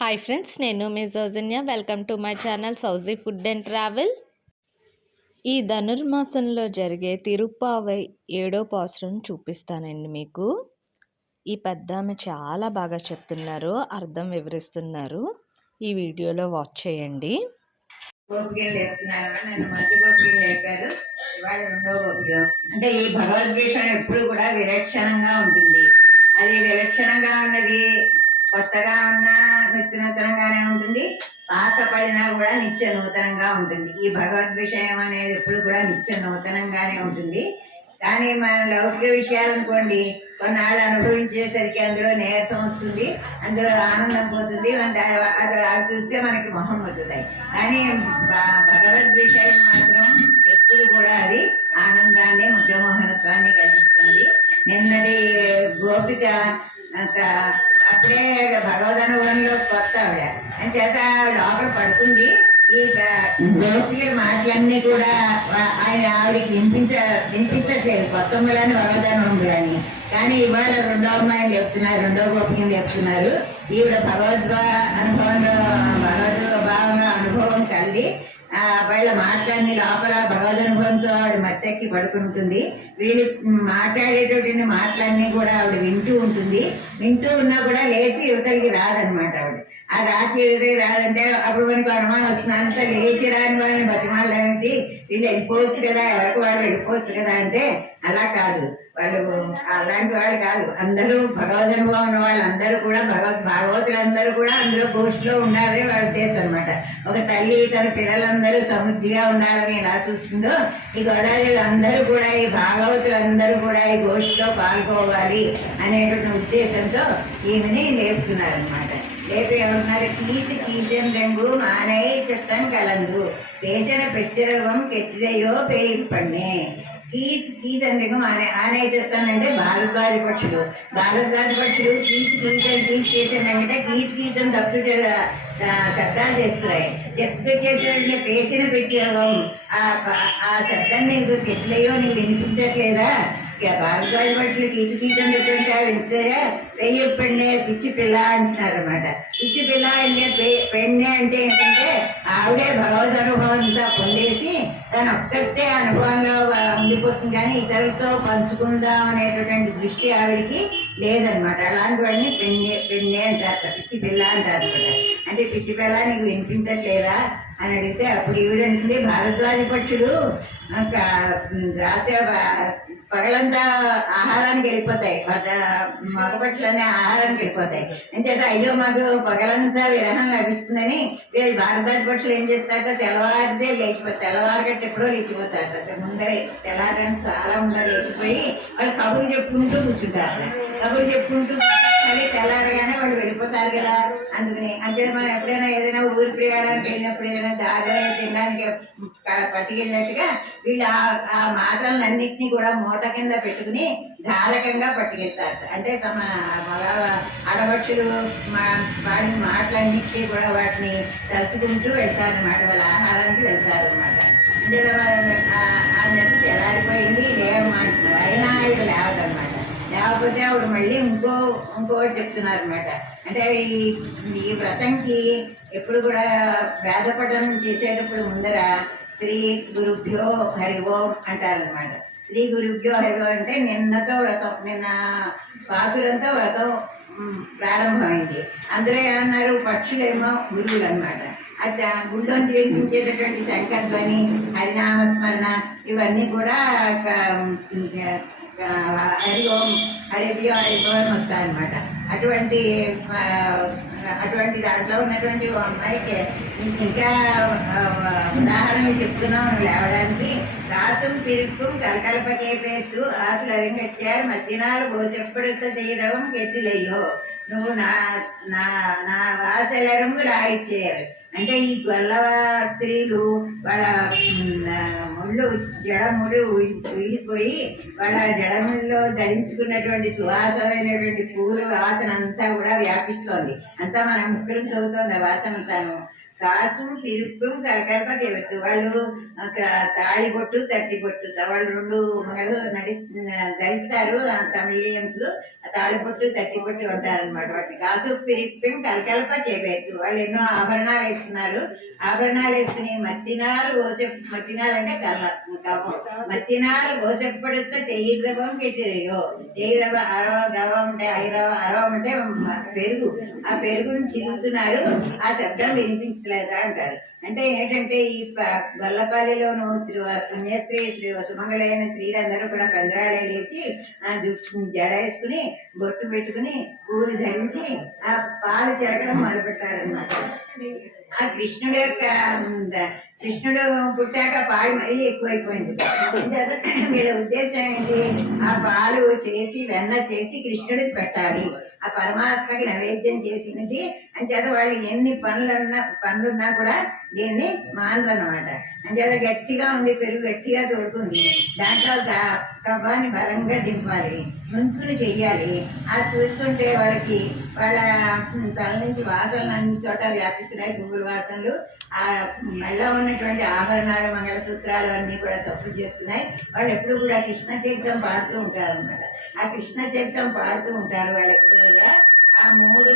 Hi friends, నేను మీ Soujanya. Welcome to my channel Souji food and travel. ఈ ధనుర్మాసంలో జరిగే తిరుప్పావై 7వ పాసురం చూపిస్తానండి మీకు. ఈ పెద్దామె చాలా బాగా చెప్తున్నారు, అర్థం వివరిస్తున్నారు. ఈ వీడియోలో వాచ్ చేయండి. గోపికలు లేపుతున్నారు. నన్ను మధ్య గోపికలు లేపారు. ఇవాళ రెండవ గోపికం. అంటే ఈ భగవద్గీత ఎప్పుడు కూడా విలక్షణంగా ఉంటుంది. అది విలక్షణంగా ఉన్నది కొత్తగా ఉన్నా నిత్య నూతనంగానే ఉంటుంది, పాత పడినా కూడా నిత్య నూతనంగా ఉంటుంది. ఈ భగవద్ విషయం అనేది ఎప్పుడు కూడా నిత్య నూతనంగానే ఉంటుంది. కానీ మన లౌకిక విషయాలు అనుకోండి, కొన్నాళ్ళు అనుభవించేసరికి అందులో నీరసం వస్తుంది, అందులో ఆనందం పోతుంది, అది చూస్తే మనకి మొహం అవుతుంది. కానీ భగవద్ విషయం మాత్రం ఎప్పుడు కూడా అది ఆనందాన్ని ముగ్ధమోహనత్వాన్ని కలిగిస్తుంది. నిన్నటి గోపిక అప్పుడే భగవద్ అనుభవంలో కొత్త ఆవిడ అని చేత లోపల పడుకుంది. ఈ గోపికల మాటలన్నీ కూడా ఆవిడకి వినిపించట్లేదు, కొత్త అమ్మాయిని భగవద్ అనుభవం. కానీ ఇవాళ రెండో అమ్మాయిని చెప్తున్నారు, రెండో గోపికలు చెప్తున్నారు. ఈవిడ భగవద్ అనుభవంలో భావంలో అనుభవం కలిగి వాళ్ళ మాటలన్నీ లోపల భగవద్ అనుభవంతో ఆవిడ మత్తెక్కి పడుకుంటుంది. వీళ్ళు మాట్లాడేటటువంటి మాటలన్నీ కూడా ఆవిడ వింటూ ఉంటుంది. వింటూ ఉన్నా కూడా లేచి యువతలకి రాదనమాట. ఆవిడ ఆ రాచి యువతలకి రాదంటే అప్పుడు మనకు అనుమానం వస్తుంది, అంతా లేచి రాని వాళ్ళని బతిమాలేంటి, వీళ్ళు వెళ్ళిపోవచ్చు కదా, ఎవరికి వాళ్ళు వెళ్ళిపోవచ్చు కదా అంటే అలా కాదు. వాళ్ళు అలాంటి వాళ్ళు కాదు. అందరూ భగవద్ అనుభవం ఉన్న వాళ్ళందరూ కూడా భాగవతులందరూ కూడా అందులో గోష్ఠిలో ఉండాలని వాళ్ళ ఉద్దేశం అనమాట. ఒక తల్లి తన పిల్లలందరూ సమృద్ధిగా ఉండాలని ఎలా చూస్తుందో, ఈ గోదావరి అందరూ కూడా ఈ భాగవతులందరూ కూడా ఈ గోష్ఠిలో పాల్గొవాలి అనేటువంటి ఉద్దేశంతో ఈమెని లేపుతున్నారనమాట. లేపి ఏమంటున్నారు, కీసెన్ రంగు మానే చెత్తను కలందు పేచన పెచ్చరవం కెట్టిదయో పేయిప్పండి. కీచన్ రంగు ఆనే చెప్తానంటే బాలుగారి పక్షులు. బాలుగారి పక్షులు కీచ్ చేసానంటే కీచని తప్పు శబ్దాలు చేస్తున్నాయి. ఎప్పుడు చేసానంటే పేసిన పెట్టిరవం ఆ శబ్దం నీకు కెట్లయో నీకు వినిపించట్లేదా? బాలుగారి పక్షులు కీచని చెప్పంటే వెళ్తారా పెయ్యప్పండే పిచ్చి పిల్ల అంటున్నారు అనమాట. పిచ్చి పిల్ల అంటే పెಣ್ಣే అంటే ఏంటంటే ఆవిడే భగవద్ అనుభవం అంతా పొందేసి తను ఒక్కటే అనుభవంలో ఉండిపోతుంది, కానీ ఇతరులతో పంచుకుందాం అనేటటువంటి దృష్టి ఆవిడికి లేదనమాట. అలాంటి వాడిని పెన్నే అంటారు, పిచ్చి పిల్ల అంటారు అనమాట. అంటే పిచ్చి పిల్ల నీకు వినిపించట్లేదా అని అడిగితే అప్పుడు ఈవిడంటుంది, భారద్వాజ పక్షులు రాత్రి పగలంతా ఆహారానికి వెళ్ళిపోతాయి, మగపక్షులనే ఆహారానికి వెళ్ళిపోతాయి. అంచేత అయ్యో మాకు పగలంతా విరహం లభిస్తుందని వీళ్ళు భారద్వాజ పక్షులు ఏం చేస్తారో తెల్లవారిదే లేచిపోతారు. తెల్లవారిగట్టు ఎప్పుడో లేచిపోతారు, ముందరే తెల్లవారని చాలా ముందర లేచిపోయి వాళ్ళు కబుర్లు చెప్పుకుంటూ కూర్చుంటారు. కబుర్లు చెప్పుకుంటూ మళ్ళీ తెల్లారగానే వాళ్ళు వెళ్ళిపోతారు కదా. అందుకని అంచేత మనం ఎప్పుడైనా ఏదైనా ఊరి ప్రయాణానికి వెళ్ళినప్పుడు ఏదైనా దారిలో తినడానికి పట్టుకెళ్ళినట్టుగా వీళ్ళు ఆ మాటలన్నింటినీ కూడా మూట కింద పెట్టుకుని ధారకంగా పట్టుకెళ్తారు. అంటే తమ మగ ఆడపక్షులు వాడిన మాటలన్నింటినీ కూడా వాటిని తలుచుకుంటూ వెళ్తారనమాట, వాళ్ళ ఆహారానికి వెళ్తారు అనమాట. అంటే ఆ నెల తెల్లారిపోయింది లేవమంటున్నారు, అయినా ఇవి లేవదనమాట. లేకపోతే ఆవిడ మళ్ళీ ఇంకోటి చెప్తున్నారు అనమాట. అంటే ఈ వ్రతంకి ఎప్పుడు కూడా వేద పఠనం చేసేటప్పుడు ముందర శ్రీ గురుభ్యో హరి ఓం అంటారనమాట. శ్రీ గురుభ్యో హరి ఓం అంటే నిన్నతో వ్రతం, నిన్న పాసురంతో వ్రతం ప్రారంభమైంది. అందులో ఏమన్నారు, పక్షులేమో గురువులు అనమాట. అచ్చా గుళ్ళోంచి వినిపించేటటువంటి శంకరధ్వని, హరినామస్మరణ ఇవన్నీ కూడా హరి ఓం హరిభ్యో హరిభోం వస్తాయన్నమాట. అటువంటి దాంట్లో ఉన్నటువంటి అమ్మాయికి ఇంకా ఉదాహరణలు చెప్తున్నాం లేవడానికి. రాసం పిరుక్కుం కలకలపకే పేర్తు ఆశలు అరింగచ్చారు మధ్యనాలు గోచెప్పడుతో చేయడం కెట్టిలయ్యో నువ్వు నా నా నా వాసలరంగు లాగిచ్చేయారు. అంటే ఈ గొల్లవ స్త్రీలు వాళ్ళ జడములు వీడిపోయి వాళ్ళ జడముల్లో ధరించుకున్నటువంటి సువాసమైనటువంటి పూలు వాసన అంతా కూడా వ్యాపిస్తోంది. అంతా మన ముక్కులు చదువుతోంది ఆ వాసన అంతాను. కాసుం పిరుపుం కలకల్ప కేవెత్తు. వాళ్ళు తాళి బొట్టు తట్టి బొట్టు వాళ్ళు రెండు ధరిస్తారు తమిళియన్స్. తాళి బొట్టు తట్టి బొట్టు అంటారనమాట. వాటిని కాసు పిరిపిం కలకల్ప కేవెత్తు. వాళ్ళు ఎన్నో ఆభరణాలు వేసుకున్నారు. ఆభరణాలు వేసుకుని మత్తినాలు అంటే కప్పం. మత్తినాలు గోచెప్పడుత తెయ్యి ద్రవం కెట్టిరయో. తెయ్యి ద్రవం అంటే అరవం అంటే పెరుగు. ఆ పెరుగుని చిరుగుతున్నారు. ఆ శబ్దం వినిపించలేదా అంటారు. అంటే ఏంటంటే ఈ గొల్లపల్లిలోను పుణ్యస్త్రీ సుమంగళైన స్త్రీలందరూ కూడా పెందరాళే లేచి జడ వేసుకుని బొట్టు పెట్టుకుని పూలు ధరించి ఆ పాలు చిలకడం మొదలుపెట్టారనమాట. ఆ కృష్ణుడు పుట్టాక పాలు మరీ ఎక్కువైపోయింది. వీళ్ళ ఉద్దేశం ఏంటి? ఆ పాలు చేసి వెన్న చేసి కృష్ణుడికి పెట్టాలి. ఆ పరమాత్మకి నైవేద్యం చేసినది అంచేత వాళ్ళు ఎన్ని పనులున్నా కూడా దీన్ని మానరన్నమాట. అంచేత గట్టిగా ఉంది, పెరుగు గట్టిగా తోడుకుంది. దాంట్లో కవ్వాన్ని బలంగా దింపాలి, నుంచుని చెయ్యాలి. అది చూస్తుంటే వాళ్ళ తల నుంచి వాసనలు అన్ని చోట వ్యాపిస్తున్నాయి. పువ్వుల వాసనలు, ఆ మెళ్ళ ఉన్నటువంటి ఆభరణాలు, మంగళసూత్రాలు అన్నీ కూడా తప్పులు చేస్తున్నాయి. వాళ్ళు ఎప్పుడు కూడా కృష్ణ చరిత్రం పాడుతూ ఉంటారు అన్నమాట. ఆ కృష్ణ చరిత్రం పాడుతూ ఉంటారు వాళ్ళు ఎప్పుడు. ఆ మూడు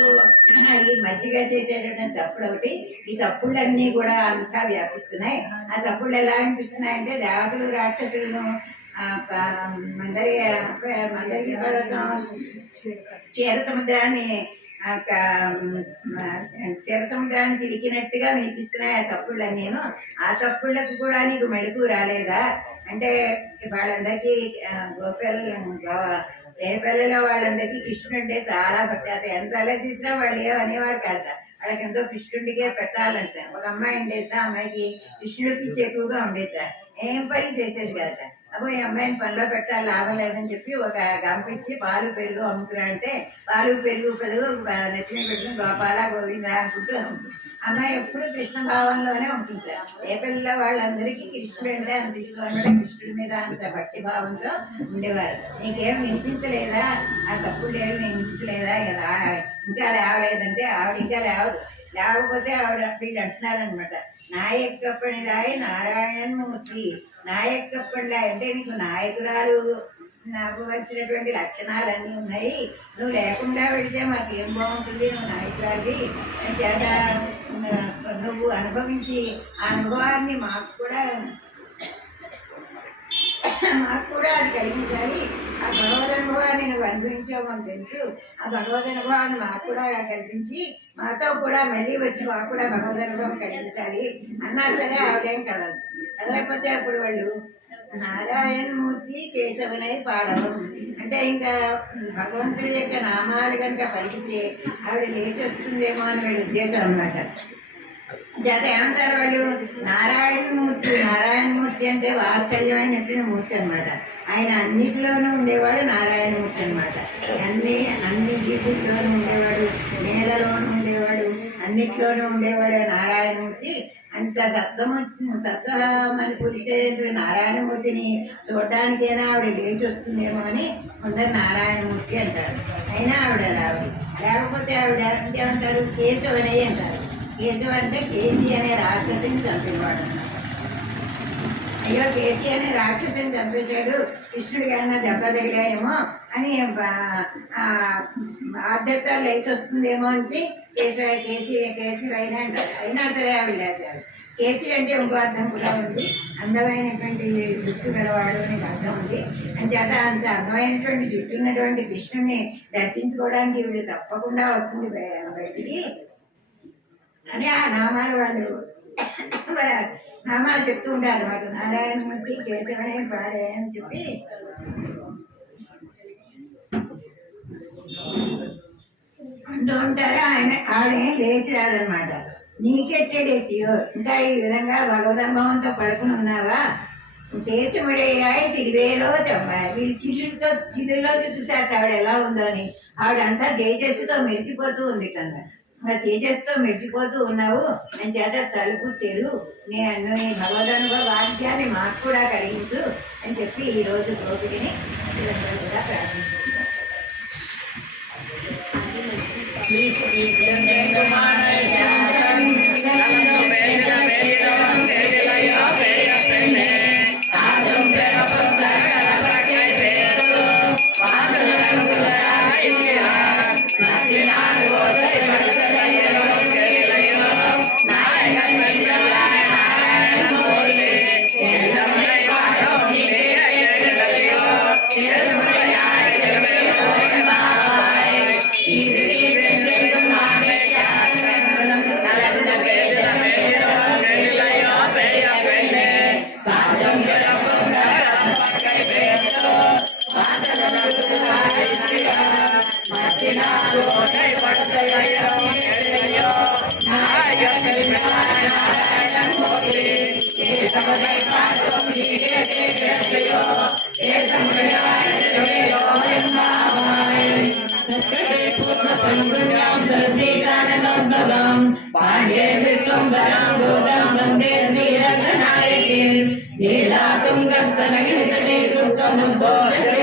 ఈ మజ్జిగ చేసేటటువంటి చప్పుడు ఒకటి. ఈ చప్పుళ్ళన్నీ కూడా అంతా వ్యాపిస్తున్నాయి. ఆ చప్పుళ్ళు ఎలా అనిపిస్తున్నాయి అంటే దేవతలు రాక్షసులను మందరి పర్వతం క్షీర సముద్రాన్ని చిలికినట్టుగా వినిపిస్తున్నాయి ఆ చప్పుళ్ళన్నీను. ఆ చప్పుళ్ళకు కూడా నీకు మెడుకు రాలేదా అంటే వాళ్ళందరికీ రేపల్లిలో వాళ్ళందరికీ కృష్ణుడు అంటే చాలా భక్తి. అది ఎంత ఆలోచించినా వాళ్ళు ఏమనేవారు కాదు. వాళ్ళకి ఎంతో కృష్ణుడికే పెట్టాలంట. ఒక అమ్మాయి ఉండేది, ఆ అమ్మాయికి కృష్ణుడి పిచ్చి ఎక్కువగా ఉండేది. ఏం పని చేసేది కదా. అబ్బో ఈ అమ్మాయిని పనిలో పెట్టాలి, లాభం లేదని చెప్పి ఒక గంపించి పాలు పెరుగు అమ్ముకురా అంటే పాలు పెరుగు నెత్తిన పెట్టుకుని గోపాల గోవింద అనుకుంటూ అమ్మాయి ఎప్పుడు కృష్ణ భావంలోనే ఉంటుంది. రేపల్లిలో వాళ్ళందరికీ కృష్ణుడు అంటే అంత ఇష్టం అనమాట. కృష్ణుడి మీద అంత భక్తి భావంతో ఉండేవారు. నీకేం వినిపించలేదా? ఆ చప్పుడు ఏమి వినిపించలేదా? ఇంకా లేవలేదంటే ఆవిడ ఇంకా లేవదు. లేకపోతే ఆవిడ వీళ్ళు అంటున్నారనమాట, నాయకప్పనిలాయి నారాయణమూర్తి. నాయకప్పనిలాయి అంటే నీకు నాయకురాలు అవ్వవలసినటువంటి లక్షణాలన్నీ ఉన్నాయి. నువ్వు లేకుండా వెళితే మాకేం బాగుంటుంది? నువ్వు నాయకురాలి చేత నువ్వు అనుభవించి ఆ అనుభవాన్ని మాకు కూడా అది కలిగించాలి. ఆ భగవద్ అనుభవాన్ని నువ్వు అనుభవించావు మాకు తెలుసు. ఆ భగవద్ అనుభవాన్ని మాకు కూడా కల్పించి మాతో కూడా మళ్ళీ వచ్చి మాకు కూడా భగవద్ అనుభవం కలిగించాలి అన్నా సరే ఆవిడేం కదదు. కదలేకపోతే అప్పుడు వాళ్ళు నారాయణమూర్తి కేశవనై పాడవం అంటే ఇంకా భగవంతుడి యొక్క నామాలు కనుక పలికితే ఆవిడ లేచి వస్తుందేమో అని వీడి ఉద్దేశం అన్నమాట. చేత ఏమంటారు వాళ్ళు? నారాయణమూర్తి అంటే వాత్సల్యమైనటువంటి మూర్తి అనమాట. ఆయన అన్నిటిలోనూ ఉండేవాడు నారాయణమూర్తి అనమాట. అన్ని జీవుల్లోనూ ఉండేవాడు, నేలలోనూ ఉండేవాడు, అన్నిట్లోనూ ఉండేవాడు నారాయణమూర్తి. అంత సత్వమని పూర్తయినటువంటి నారాయణమూర్తిని చూడడానికైనా ఆవిడ లేచి వస్తుందేమో అని కొందరు నారాయణమూర్తి అంటారు. అయినా ఆవిడ లేకపోతే ఆవిడ ఇంకేమంటారు? కేశవనయ్య అంటారు. కేశవ అంటే కేసీ అనే రాక్షసుని చంపేవాడు. అయ్యో కేసీ అనే రాక్షసుని చంపేశాడు, కృష్ణుడికి ఏమన్నా దెబ్బ తగిలాయేమో అని ఆర్డర్తో లేచి వస్తుందేమో అని కేసీ అయినా అంటారు. అయినా సరే ఆవిడ లేచారు. కేసీ అంటే ఇంకో అర్థం కూడా ఉంది, అందమైనటువంటి జుట్టు గలవాడు అనే అర్థం ఉంది. అంచేత అంత అందమైనటువంటి జుట్టు ఉన్నటువంటి కృష్ణుని దర్శించుకోవడానికి ఇవి తప్పకుండా వస్తుంది బయటికి అని ఆ నామాలు వాళ్ళు నామాలు చెప్తూ ఉంటారు అన్నమాట. నారాయణమూర్తి కేశవనే పాడే అని చెప్పి అంటూ ఉంటారు. ఆవిడ లేచి రాదనమాట. నీకెట్టేడెట్టియో ఇంకా ఈ విధంగా భగవదనుభవంతో పడుకుని ఉన్నావా? దేశముడయ్యాయి తిరివేలో చెప్పాయి. వీళ్ళు చిరులో చూసారు ఆవిడ ఎలా ఉందో అని. ఆవిడంతా తేజస్సుతో మెరిచిపోతూ ఉంది కన్నా. మరి తేజస్సుతో మెరిచిపోతూ ఉన్నావు అని చేత తలుపు తెరు, నేను నీ భగవదనుభవ వాక్యాన్ని మాకు కూడా కలిగించు అని చెప్పి ఈరోజు గోపికని కూడా ప్రార్థిస్తున్నాను. पाण्डे विश्वम्भरां भूतं वन्दे श्रीरङ्गनायकीं लीलातुङ्गस्तनगिरितटे सुप्तमुद्बोधते